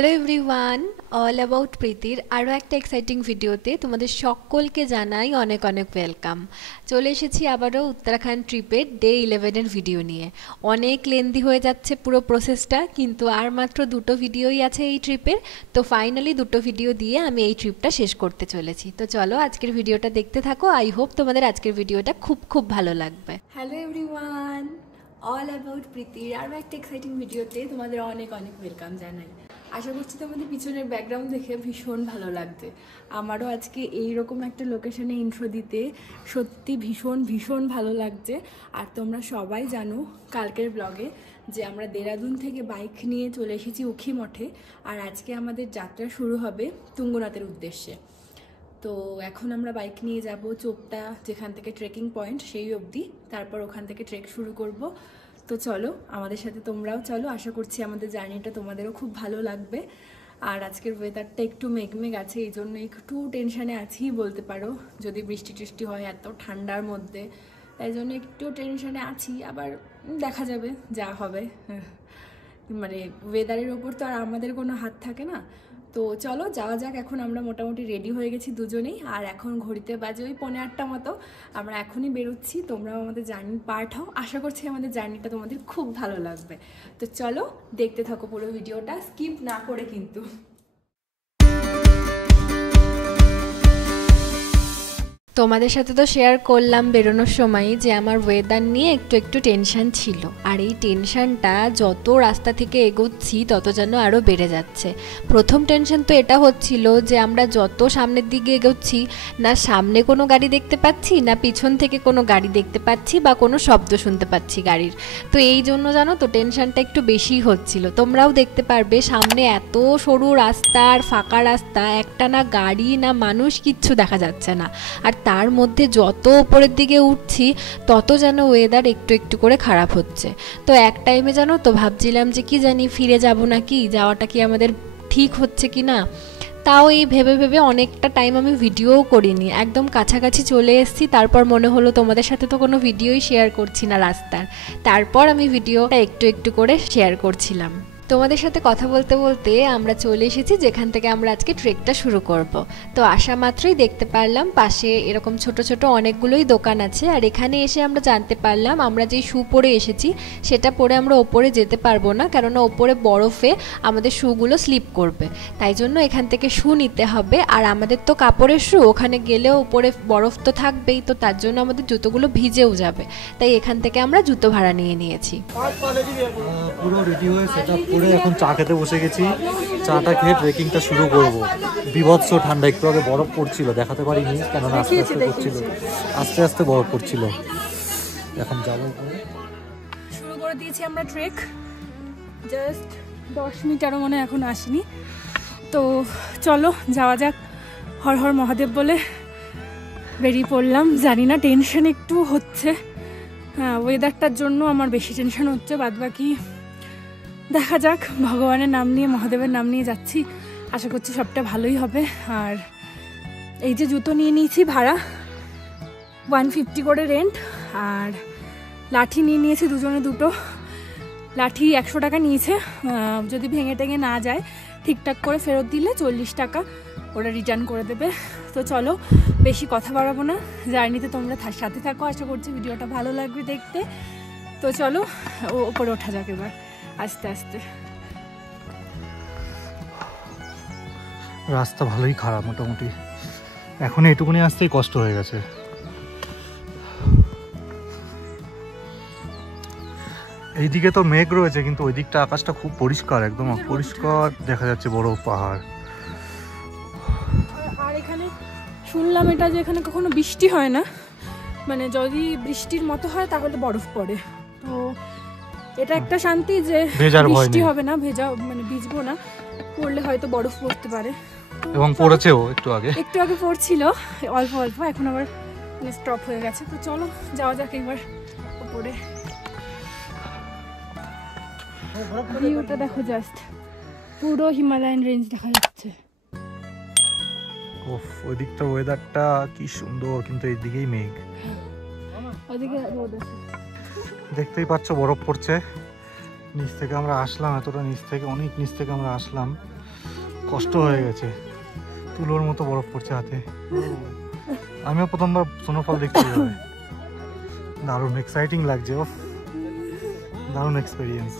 Hello everyone, all about প্রীতির আরও একটা এক্সাইটিং ভিডিওতে তোমাদের সকলকে জানাই অনেক অনেক ওয়েলকাম। চলে এসেছি আবারও উত্তরাখণ্ড ট্রিপের ডে 11-এর ভিডিও নিয়ে। অনেক লেন্দি হয়ে যাচ্ছে পুরো প্রসেসটা, কিন্তু আর মাত্র দুটো ভিডিওই আছে এই ট্রিপের। তো ফাইনালি দুটো ভিডিও দিয়ে আমি এই ট্রিপটা শেষ করতে চলেছি। তো চলো আজকের ভিডিওটা দেখতে থাকো। আই হোপ তোমাদের আজকের ভিডিওটা খুব খুব ভালো লাগবে। হ্যালো এভরিওয়ান, অল অ্যাবাউট প্রীতির আরও একটা এক্সাইটিং ভিডিওতে তোমাদের অনেক অনেক ওয়েলকাম জানাই। আশা করছি তোমাদের পিছনের ব্যাকগ্রাউন্ড দেখে ভীষণ ভালো লাগবে। আমারও আজকে এইরকম একটা লোকেশনে ইন্ট্রো দিতে সত্যি ভীষণ ভীষণ ভালো লাগছে। আর তোমরা সবাই জানো কালকের ব্লগে যে আমরা দেরাদুন থেকে বাইক নিয়ে চলে এসেছি উখিমঠে, আর আজকে আমাদের যাত্রা শুরু হবে তুঙ্গনাথের উদ্দেশ্যে। তো এখন আমরা বাইক নিয়ে যাব চোপটা, যেখান থেকে ট্রেকিং পয়েন্ট সেই অবধি, তারপর ওখান থেকে ট্রেক শুরু করব। তো চলো আমাদের সাথে তোমরাও চলো, আশা করছি আমাদের জার্নিটা তোমাদেরও খুব ভালো লাগবে। আর আজকের ওয়েদারটা একটু মেঘমেঘ আছে, এই জন্য একটু টেনশানে আছি বলতে পারো। যদি বৃষ্টি টিষ্টি হয় এত ঠান্ডার মধ্যে, তাই জন্য একটু টেনশানে আছি। আবার দেখা যাবে যা হবে, মানে ওয়েদারের ওপর তো আর আমাদের কোনো হাত থাকে না। তো চলো যাওয়া যাক। এখন আমরা মোটামুটি রেডি হয়ে গেছি দুজনেই, আর এখন ঘড়িতে বাজে ওই 8:45 মতো। আমরা এখনই বেরোচ্ছি, তোমরাও আমাদের জার্নির পার্ট হও। আশা করছি আমাদের জার্নিটা তোমাদের খুব ভালো লাগবে। তো চলো দেখতে থাকো পুরো ভিডিওটা, স্কিপ না করে কিন্তু। তোমাদের সাথে তো শেয়ার করলাম বেরোনোর সময় যে আমার ওয়েদার নিয়ে একটু একটু টেনশান ছিল, আর এই টেনশানটা যত রাস্তা থেকে এগোচ্ছি তত যেন আরও বেড়ে যাচ্ছে। প্রথম টেনশান তো এটা হচ্ছিল যে আমরা যত সামনের দিকে এগোচ্ছি, না সামনে কোনো গাড়ি দেখতে পাচ্ছি, না পিছন থেকে কোনো গাড়ি দেখতে পাচ্ছি, বা কোনো শব্দ শুনতে পাচ্ছি গাড়ির। তো এই জন্য জানো তো টেনশানটা একটু বেশিই হচ্ছিল। তোমরাও দেখতে পারবে সামনে এত সরু রাস্তা আর ফাঁকা রাস্তা, একটা না গাড়ি না মানুষ, কিচ্ছু দেখা যাচ্ছে না। আর তার মধ্যে যত উপরের দিকে উঠছি তত যেন ওয়েদার একটু একটু করে খারাপ হচ্ছে। তো এক টাইমে জানো তো ভাবছিলাম যে কি জানি ফিরে যাব নাকি, যাওয়াটা কি আমাদের ঠিক হচ্ছে কি না। তাও এই ভেবে ভেবে অনেকটা টাইম আমি ভিডিওও করিনি, একদম কাছাকাছি চলে এসেছি। তারপর মনে হলো তোমাদের সাথে তো কোনো ভিডিওই শেয়ার করছি না রাস্তার, তারপর আমি ভিডিওটা একটু একটু করে শেয়ার করছিলাম। তোমাদের সাথে কথা বলতে বলতে আমরা চলে এসেছি যেখান থেকে আমরা আজকে ট্রেকটা শুরু করব। তো আসা মাত্রই দেখতে পারলাম পাশে এরকম ছোট ছোট অনেকগুলোই দোকান আছে, আর এখানে এসে আমরা জানতে পারলাম আমরা যেই শু পরে এসেছি সেটা পরে আমরা ওপরে যেতে পারবো না, কেননা ওপরে বরফে আমাদের শুগুলো স্লিপ করবে। তাই জন্য এখান থেকে শু নিতে হবে। আর আমাদের তো কাপড়ের শু, ওখানে গেলেও ওপরে বরফ তো থাকবেই, তো তার জন্য আমাদের জুতোগুলো ভিজেও যাবে। তাই এখান থেকে আমরা জুতো ভাড়া নিয়ে নিয়েছি। পুরো রেডি হয়ে সেটা করে এখন চা খেতে বসে গেছি। চাটা খেয়ে ট্রেকিংটা শুরু করব। বিভৎস ঠান্ডা, একটু আগে বরফ পড়ছিল, দেখাতে পারিনি কেননা আস্তে আস্তে পড়ছিল, আস্তে আস্তে বরফ পড়ছিল। এখন যাবো, শুরু করে দিয়েছি আমরা ট্রেক। জাস্ট 10 মিনিটারও মনে এখন আসিনি। তো চলো যাওয়া যাক। হর হর মহাদেব বলে বেরিয়ে পড়লাম। জানি না টেনশন একটু হচ্ছে, হ্যাঁ ওয়েদারটার জন্য আমার বেশি টেনশন হচ্ছে। বাদবাকি দেখা যাক, ভগবানের নাম নিয়ে মহাদেবের নাম নিয়ে যাচ্ছি, আশা করছি সবটা ভালোই হবে। আর এই যে জুতো নিয়ে নিয়েছি ভাড়া 150 করে রেন্ট, আর লাঠি নিয়ে নিয়েছি দুজনে দুটো। লাঠি 100 টাকা নিয়েছে, যদি ভেঙে টেঙে না যায় ঠিকঠাক করে ফেরত দিলে 40 টাকা ওরা রিটার্ন করে দেবে। তো চলো বেশি কথা বাড়াবো না, জার্নিতে তোমরা সাথে থাকো, আশা করছি ভিডিওটা ভালো লাগবে দেখতে। তো চলো ওপরে ওঠা যাক এবার আস্তে আস্তে। রাস্তা ভালোই খারাপ মোটামুটি, এখন এটুকুনি আসতেই কষ্ট হয়ে গেছে। এইদিকে তো মেঘ রয়েছে, কিন্তু ওই দিকটা আকাশটা খুব পরিষ্কার, একদম পরিষ্কার দেখা যাচ্ছে বড় পাহাড়। আর এখানে শুনলাম এটা যে এখানে কখনো বৃষ্টি হয় না, মানে যদি বৃষ্টির মতো হয় তাহলে বরফ পড়ে। তো এটা একটা শান্তি যে বৃষ্টি হবে না, ভেজা মানে ভিজবো না, পড়লে হয়তো বরফ পড়তে পারে। এবং পড়েছেও একটু আগে পড়ছিল অল্প অল্প, এখন আবার স্টপ হয়ে গেছে। তো চলো যাওয়া যাক এবার উপরে। ভিউটা দেখো, জাস্ট পুরো হিমালয়ান রেঞ্জ দেখা যাচ্ছে। ওই দিকটা ওয়েদারটা কি সুন্দর, কিন্তু এইদিকেই মেঘ, ওদিকে রোদ আছে। দেখতেই পাচ্ছ বরফ পড়ছে। নিচ থেকে আমরা আসলাম, এতটা নিচ থেকে, অনেক নিচ থেকে আমরা আসলাম। কষ্ট হয়ে গেছে, তুলোর মতো বরফ পড়ছে হাতে। আমিও প্রথমবার স্নোফল দেখছি, দারুণ এক্সাইটিং লাগছে। ও দারুণ এক্সপিরিয়েন্স।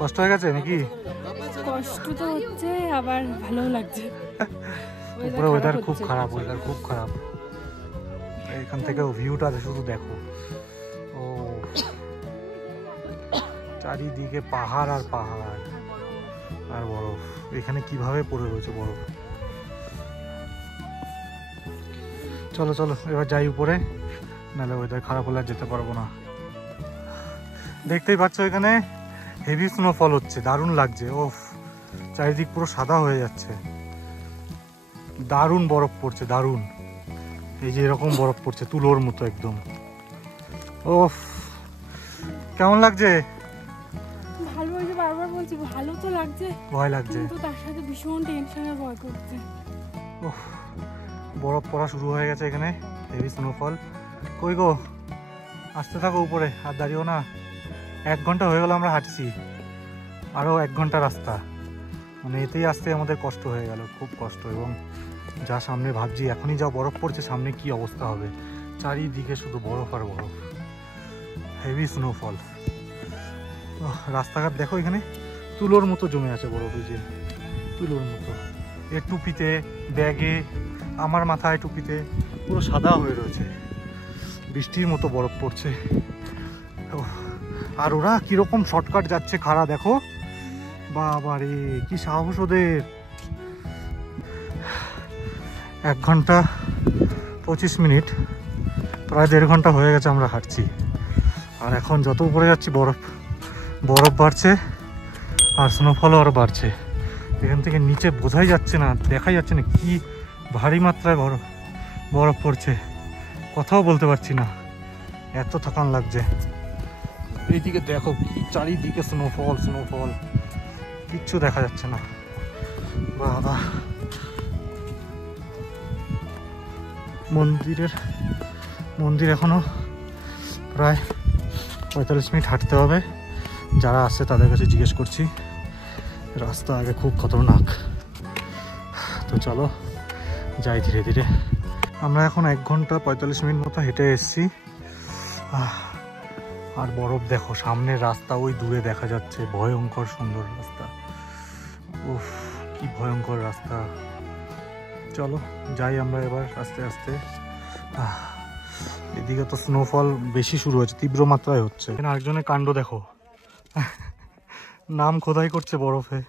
কষ্ট হয়ে গেছে নাকি? কষ্ট তো হচ্ছে, আবার ভালোও লাগছে। উপরে ওয়েদার খুব খারাপ, ওয়েদার খুব খারাপ। এখান থেকে ভিউটা শুধু দেখো, ও চারিদিকে পাহাড় আর পাহাড় আর বরফ। এখানে কিভাবে পড়ে রয়েছে বরফ। চলো চলো এবার যাই উপরে, নাহলে ওয়েদার খারাপ হলে আর যেতে পারবো না। দেখতেই পাচ্ছ এখানে হেভি স্নোফল হচ্ছে, দারুণ লাগছে। ওফ, চারিদিক পুরো সাদা হয়ে যাচ্ছে, দারুণ বরফ পড়ছে, দারুণ। এই যে এরকম বরফ পড়ছে তুলোর মতো একদম। ওফ, কেমন লাগছে? ভালো হয়েছে, বারবার বলছি ভালো তো লাগছে, ভয় লাগছে কিন্তু তার সাথে ভীষণ টেনশনে ভয় করছে। ওফ, বরফ পড়া শুরু হয়ে গেছে এখানে, হেভি স্নোফল। কই গো, আসতে থাকো উপরে, আর দাঁড়িয়েও না। 1 ঘন্টা হয়ে গেল আমরা হাঁটছি, আরও 1 ঘন্টা রাস্তা। মানে এতেই আসতে আমাদের কষ্ট হয়ে গেল, খুব কষ্ট। এবং যা সামনে ভাবছি, এখনই যা বরফ পড়ছে, সামনে কি অবস্থা হবে। চারিদিকে শুধু বরফ আর বরফ, হেভি স্নোফল। রাস্তাঘাট দেখো, এখানে তুলোর মতো জমে আছে বরফ, এই যে তুলোর মতো। এ টুপিতে, ব্যাগে, আমার মাথায় টুপিতে পুরো সাদা হয়ে রয়েছে, বৃষ্টির মতো বরফ পড়ছে। আর ওরা কিরকম শর্টকাট যাচ্ছে খাড়া, দেখো বাবা রে, কি সাহস ওদের। 1 ঘন্টা 25 মিনিট, প্রায় 1.5 ঘন্টা হয়ে গেছে আমরা হাঁটছি। আর এখন যত উপরে যাচ্ছি বরফ বরফ বাড়ছে, আর স্নোফলও আরও বাড়ছে। এখান থেকে নিচে বোঝাই যাচ্ছে না, দেখাই যাচ্ছে না কি ভারী মাত্রায় বরফ বরফ পড়ছে। কথাও বলতে পারছি না, এত থকান লাগছে। এইদিকে দেখো কি চারিদিকে স্নোফল স্নোফল, কিচ্ছু দেখা যাচ্ছে না। বাবা, মন্দির এখনো প্রায় 45 মিনিট হাঁটতে হবে। যারা আসছে তাদের কাছে জিজ্ঞেস করছি, রাস্তা আগে খুব খতরনাক। তো চলো যাই ধীরে ধীরে। আমরা এখন 1 ঘন্টা 45 মিনিট মতো হেঁটে এসেছি। আর বরফ দেখো, সামনের রাস্তা ওই দূরে দেখা যাচ্ছে, ভয়ঙ্কর সুন্দর রাস্তা। উফ, কি ভয়ঙ্কর রাস্তা। চলো যাই আমরা এবার আস্তে আস্তে। এদিকে তো স্নোফল বেশি শুরু হয়েছে, তীব্র মাত্রায় হচ্ছে। এখানে আরেকজনের কাণ্ড দেখো, নাম খোদাই করছে বরফে।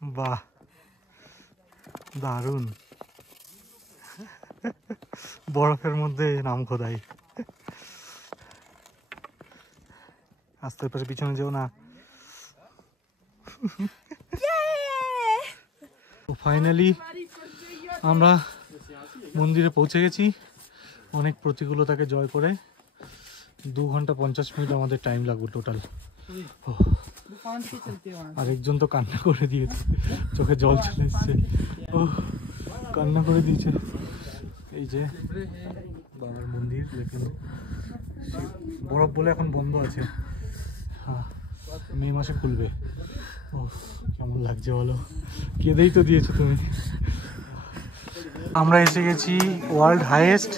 বাহ, দারুণ, বরফের মধ্যে নাম খোদাই। আস্তে পাশে পিছনে যেও না। ফাইনালি আমরা মন্দিরে পৌঁছে গেছি, অনেক প্রতিকূলতাকে জয় করে। 2 ঘন্টা 50 মিনিট আমাদের টাইম লাগবে টোটাল। আরেকজন তো কান্না করে দিয়েছে, চোখে জল চলে এসছে, ও কান্না করে দিয়েছে। এই যে বাবার মন্দির, লেকিন বরফ বলে এখন বন্ধ আছে। হ্যাঁ, মে মাসে খুলবে। ও কেমন লাগছে বলো, কেঁদেই তো দিয়েছো তুমি। আমরা এসে গেছি world highest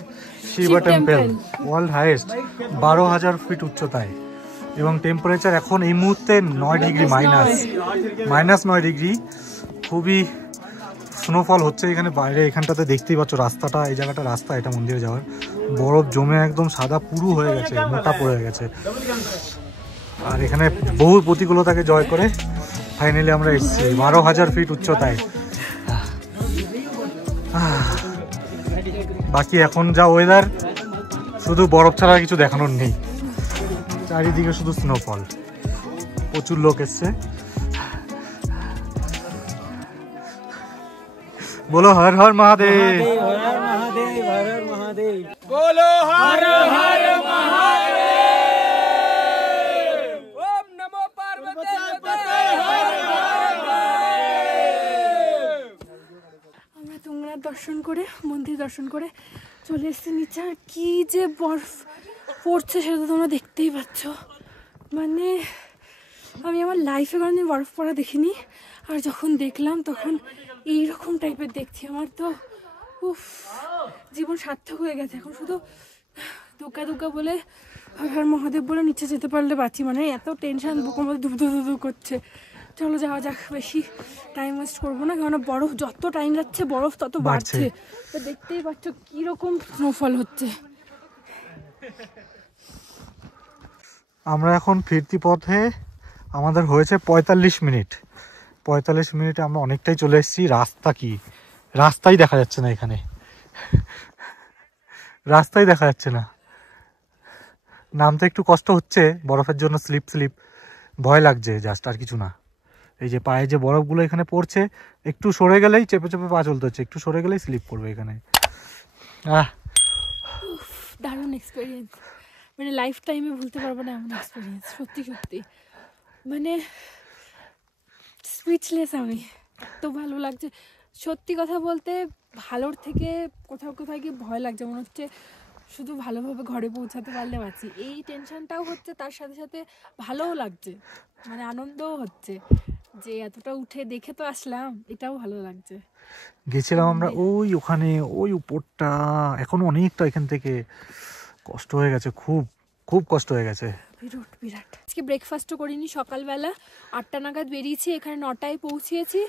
Shiva temple, world highest, 12,000 feet উচ্চতায়। এবং টেম্পারেচার এখন এই মুহূর্তে 9 ডিগ্রি, মাইনাস 9 ডিগ্রি। খুবই স্নোফল হচ্ছে এখানে বাইরে। এখানটাতে দেখতেই পাচ্ছ রাস্তাটা, এই জায়গাটা রাস্তা, এটা মন্দিরে যাওয়ার। বরফ জমে একদম সাদা পুরু হয়ে গেছে, মোটা পড়ে গেছে। আর এখানে বহু প্রতিকূলতাকে জয় করে ফাইনালি আমরা এসেছি 12,000 ফিট উচ্চতায়। বাকি এখন যা ওয়েদার, শুধু বরফ ছাড়া কিছু দেখানোর নেই, চারিদিকে শুধু স্নোফল। প্রচুর লোক এসছে। বলো হর হর মহাদেব, बोलो हर हर महादेव, ओम नमो पार्वती हर हर महादेव। আমরা তুঙ্গনাথ দর্শন করে, মন্দির দর্শন করে চলে এসেছি নিচে। আর কি যে বরফ, পড়ছে সেটা তো তোমরা দেখতেই পাচ্ছ। মানে আমি আমার লাইফে কোনোদিন বরফ পড়া দেখিনি, আর যখন দেখলাম তখন এইরকম টাইপের দেখছি। আমার তো উফ, জীবন সার্থক হয়ে গেছে। এখন শুধু দুগ্গা দুগ্গা বলে আর মহাদেব বলে নিচে যেতে পারলে বাঁচি। মানে এত টেনশন, বুকের মধ্যে ধুপ ধুপ ধুপ করছে। চলো যাওয়া যাক, বেশি টাইম ওয়েস্ট করবো না, কারণ বরফ যত টাইম যাচ্ছে বরফ তত বাড়ছে। তো দেখতেই পাচ্ছ কিরকম স্নোফল হচ্ছে। আমরা এখন ফিরতি পথে, আমাদের হয়েছে 45 মিনিট। 45 মিনিটে আমরা অনেকটাই চলে এসেছি। রাস্তা কি, রাস্তাই দেখা যাচ্ছে না এখানে, রাস্তাই দেখা যাচ্ছে না। নামতে একটু কষ্ট হচ্ছে বরফের জন্য, স্লিপ স্লিপ ভয় লাগছে, জাস্ট আর কিছু না। এই যে পায়ে যে বরফগুলো এখানে পড়ছে, একটু সরে গেলেই চেপে চেপে পা চলতে হচ্ছে, একটু সরে গেলেই স্লিপ করবে এখানে। দারুণ এক্সপিরিয়েন্স, মানে লাইফ টাইমে ভুলতে পারবো না এমন এক্সপিরিয়েন্স। সত্যি সত্যি মানে স্পিচলেস আমি, এত ভালো লাগছে। সত্যি কথা বলতে ভালোর থেকে কোথাও কোথাও গিয়ে ভয় লাগছে, মনে হচ্ছে শুধু ভালোভাবে ঘরে পৌঁছাতে পারলে বাঁচি। এই টেনশনটাও হচ্ছে, তার সাথে সাথে ভালোও লাগছে, মানে আনন্দও হচ্ছে যে এতটা উঠে দেখে তো আসলাম, এটাও ভালো লাগছে। গেছিলাম আমরা ওই ওখানে, ওই উপরটা, এখন অনেকটা এখান থেকে কষ্ট হয়ে গেছে, খুব খুব কষ্ট হয়ে গেছে। বিরাট বিরাট। আজকে ব্রেকফাস্টও করিনি, সকালবেলা 8টা নাগাদ বেরিয়েছি, এখানে 9টায় পৌঁছিয়েছি।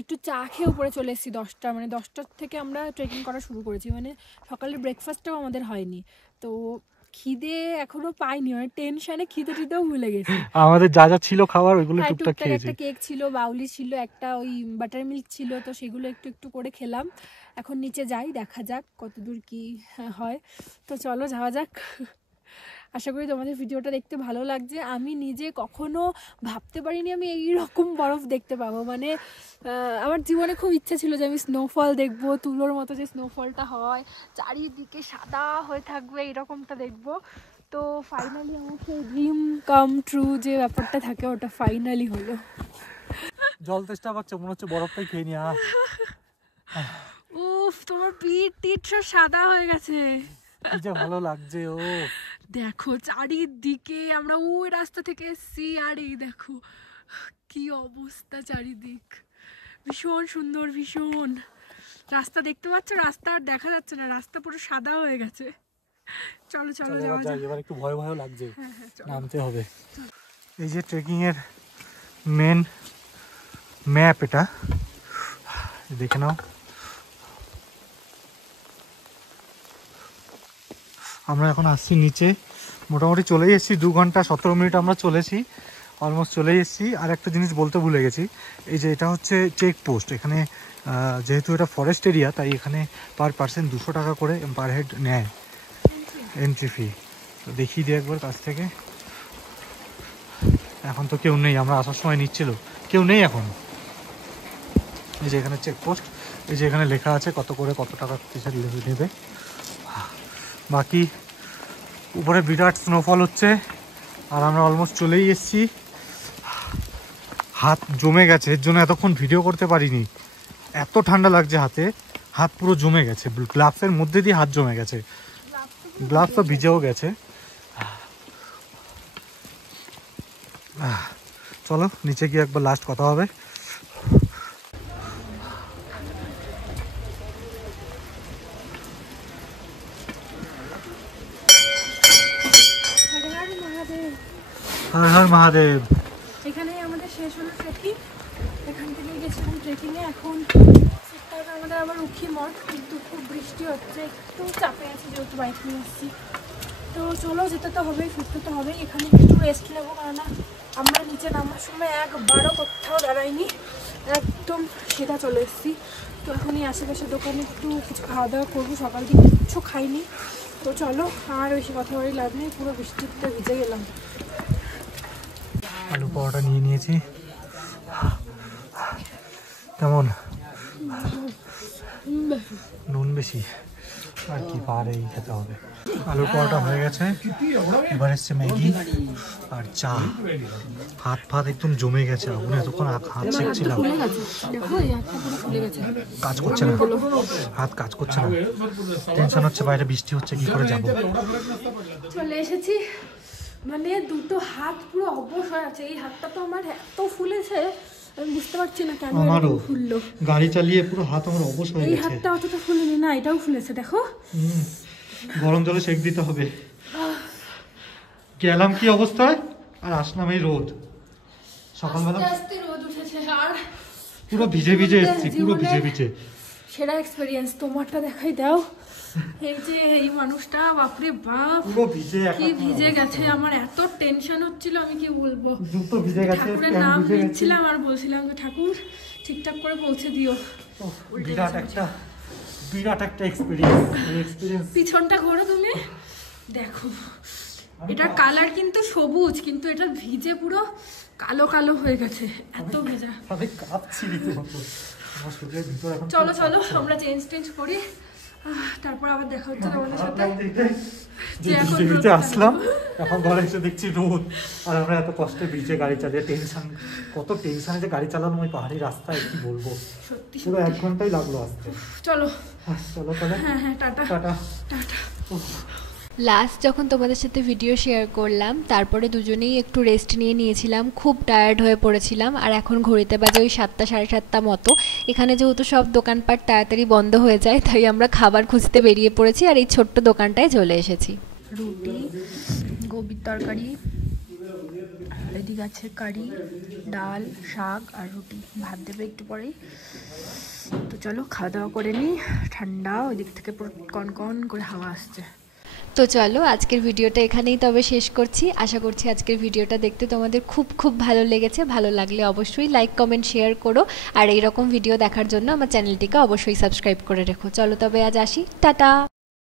একটু চা খেয়ে উপরে চলে এসেছি 10টা, মানে 10টার থেকে আমরা ট্রেকিং করা শুরু করেছি। মানে সকালের ব্রেকফাস্টটাও আমাদের হয়নি, তো খিদে এখনো পাইনি, মানে টেনশনে খিদে টিদেও ভুলে গেছি। আমাদের যা যা ছিল খাবার ওইগুলো টুকটাক খেয়েছি। একটা কেক ছিল, বাউলি ছিল, একটা ওই বাটার মিল্ক ছিল, তো সেগুলো একটু একটু করে খেলাম। এখন নিচে যাই, দেখা যাক কতদূর কি হয়। তো চলো যাওয়া যাক। আশা করি তোমাদের ভিডিওটা দেখতে ভালো লাগছে। আমি নিজে কখনো ভাবতে পারিনি আমি এইরকম বরফ দেখতে পাবো। মানে আমার জীবনে খুব ইচ্ছা ছিল যে আমি স্নোফল দেখবো, তুলোর মতো যে স্নোফলটা হয়, চারিদিকে সাদা হয়ে থাকবে, এরকমটা দেখবো। তো ফাইনালি আমার সেই ড্রিম কাম ট্রু যে ব্যাপারটা থাকে, ওটা ফাইনালি হলো। জল তেষ্টা পাচ্ছে, মনে হচ্ছে বরফটাই খেয়ে নি। উফ, তোমার পিঠ টিঠ সব সাদা হয়ে গেছে, কি যে ভালো লাগছে। ও দেখো চারিদিকে, আমরা ওই রাস্তা থেকে এসছি, আর এই দেখো কি অবস্থা চারিদিক। ভীষণ সুন্দর, ভীষণ। রাস্তা দেখতে পাচ্ছ, রাস্তা আর দেখা যাচ্ছে না, রাস্তা পুরো সাদা হয়ে গেছে। চলো চলো যাওয়া যাক। এবার একটু ভয় ভয় লাগছে, নামতে হবে। এই যে ট্রেকিং এর মেন ম্যাপ, এটা দেখে নাও। আমরা এখন আসছি নিচে, মোটামুটি চলেই এসেছি। 2 ঘন্টা 17 মিনিট আমরা চলেছি, অলমোস্ট চলেই এসেছি। আর একটা জিনিস বলতে ভুলে গেছি, এই যে এটা হচ্ছে চেকপোস্ট। এখানে যেহেতু এটা ফরেস্ট এরিয়া, তাই এখানে পার পার্সন 200 টাকা করে পার হেড নেয় এন্ট্রি ফি। তো দেখিয়ে দিই একবার কাছ থেকে। এখন তো কেউ নেই, আমরা আসার সময় নিচ্ছিল, কেউ নেই এখন। এই যে এখানে চেকপোস্ট, এই যে এখানে লেখা আছে কত করে, কত টাকা কিসের নেবে। বাকি উপরে বিরাট স্নোফল হচ্ছে, আর আমরা অলমোস্ট চলেই এসেছি। হাত জমে গেছে, এর জন্য এতক্ষণ ভিডিও করতে পারিনি, এত ঠান্ডা লাগছে হাতে, হাত পুরো জমে গেছে। গ্লাভসের মধ্যে দিয়ে হাত জমে গেছে, গ্লাভস তো ভিজেও গেছে। চলো নিচে গিয়ে একবার লাস্ট কথা হবে। হর হর মহাদেব। এখানে আমাদের শেষ হলো ট্রেকিং, এখান থেকে গেছিলাম ট্রেকিংয়ে। এখন আমাদের আবার উখি মঠ, কিন্তু খুব বৃষ্টি হচ্ছে, একটু চাপে আছে যেহেতু বাইক নিয়ে আসছি। তো চলো, যেতে তো হবেই, ফিরতে তো হবেই। এখানে একটু রেস্ট নেবো, কেননা আমরা নিচে নামার সময় একবারও কোথাও দাঁড়াইনি, একদম সেটা চলে এসেছি। তো এখনই আশেপাশে দোকানে একটু কিছু খাওয়া দাওয়া করবো, সকাল থেকে কিচ্ছু খাইনি। তো চলো, আর বেশি কথা বলে লাভ নেই, পুরো বৃষ্টিতে ভিজে গেলাম। আলু পরোটা নিয়ে নিয়েছি, কেমন নুন বেশি? আর কি পারে এই খেতে হবে। আলুর পরোটা হয়ে গেছে, এবার এসছে ম্যাগি আর চা। হাত ফাত একদম জমে গেছে, আগুনে এতক্ষণ হাত শেখছিলাম, কাজ করছে না, হাত কাজ করছে না। টেনশন হচ্ছে, বাইরে বৃষ্টি হচ্ছে, কি করে যাবো। চলে এসেছি, মানে দুটো হাত পুরো অবশ হয়ে আছে। এই হাতটা তো আমার এত ফুলেছে, আমি বুঝতে পারছি না কেন আমারও ফুললো। গাড়ি চালিয়ে পুরো হাত আমার অবশ হয়ে এই গেছে। হাতটা অতটা ফুলেনি, না এটাও ফুলেছে দেখো। গরম জলে সেক দিতে হবে। গেলাম কি অবস্থায়, আর আসলাম এই রোদ। সকালবেলা আস্তে রোদ উঠেছে, আর পুরো ভিজে ভিজে এসেছি, পুরো ভিজে ভিজে। সেরা এক্সপেরিয়েন্স তোমারটা দেখাই দাও। এই যে এই মানুষটা, বাপরে বাপ, পুরো ভিজে, কি ভিজে গেছে। আমার এত টেনশন হচ্ছিল, আমি কি বলবো। জুতো ভিজে গেছে, ঠাকুরের নাম নিচ্ছিলাম আর বলছিলাম যে ঠাকুর ঠিকঠাক করে পৌঁছে দিও। বিরাট একটা এক্সপেরিয়েন্স। পিছনটা ঘোরো তুমি, দেখো এটার কালার কিন্তু সবুজ, কিন্তু এটা ভিজে পুরো কালো কালো হয়ে গেছে, এত ভেজা। আমি কাঁপছি রীতিমতো। আমার শরীরের ভিতর এখন চলো চলো আমরা চেঞ্জ করি, তারপর আবার দেখা হচ্ছে তোমাদের সাথে। যে এখন ভিজে আসলাম, এখন ঘরে এসে দেখছি রোদ, আর আমরা এত কষ্টে ভিজে গাড়ি চালিয়ে টেনশন, কত টেনশনে যে গাড়ি চালানো ওই পাহাড়ি রাস্তায়, কি বলবো। সত্যি পুরো 1 ঘন্টাই লাগলো আসতে। চলো চলো তাহলে, হ্যাঁ টাটা টাটা। টাটা। লাস্ট যখন তোমাদের সাথে ভিডিও শেয়ার করলাম, তারপরে দুজনেই একটু রেস্ট নিয়ে নিয়েছিলাম, খুব টায়ার্ড হয়ে পড়েছিলাম। আর এখন ঘড়িতে বাজে ওই 7টা সাড়ে 7টা মতো। এখানে যেহেতু সব দোকানপাট তাড়াতাড়ি বন্ধ হয়ে যায়, তাই আমরা খাবার খুঁজতে বেরিয়ে পড়েছি, আর এই ছোট্ট দোকানটায় চলে এসেছি। রুটি, গোবির তরকারি, এদিকে আছে কারি, ডাল, শাক আর রুটি। ভাত দেবে একটু পরেই। তো চলো খাওয়া দাওয়া করে নিই, ঠান্ডা ওইদিক থেকে পুরো কনকন করে হাওয়া আসছে। তো চলো আজকের ভিডিওটা এখানেই তবে শেষ করছি। আশা করছি আজকের ভিডিওটা দেখতে তোমাদের খুব ভালো লেগেছে। ভালো লাগলে অবশ্যই লাইক কমেন্ট শেয়ার করো, আর এইরকম ভিডিও দেখার জন্য আমার চ্যানেলটিকে অবশ্যই সাবস্ক্রাইব করে রেখো। চলো তবে আজ আসি, টাটা।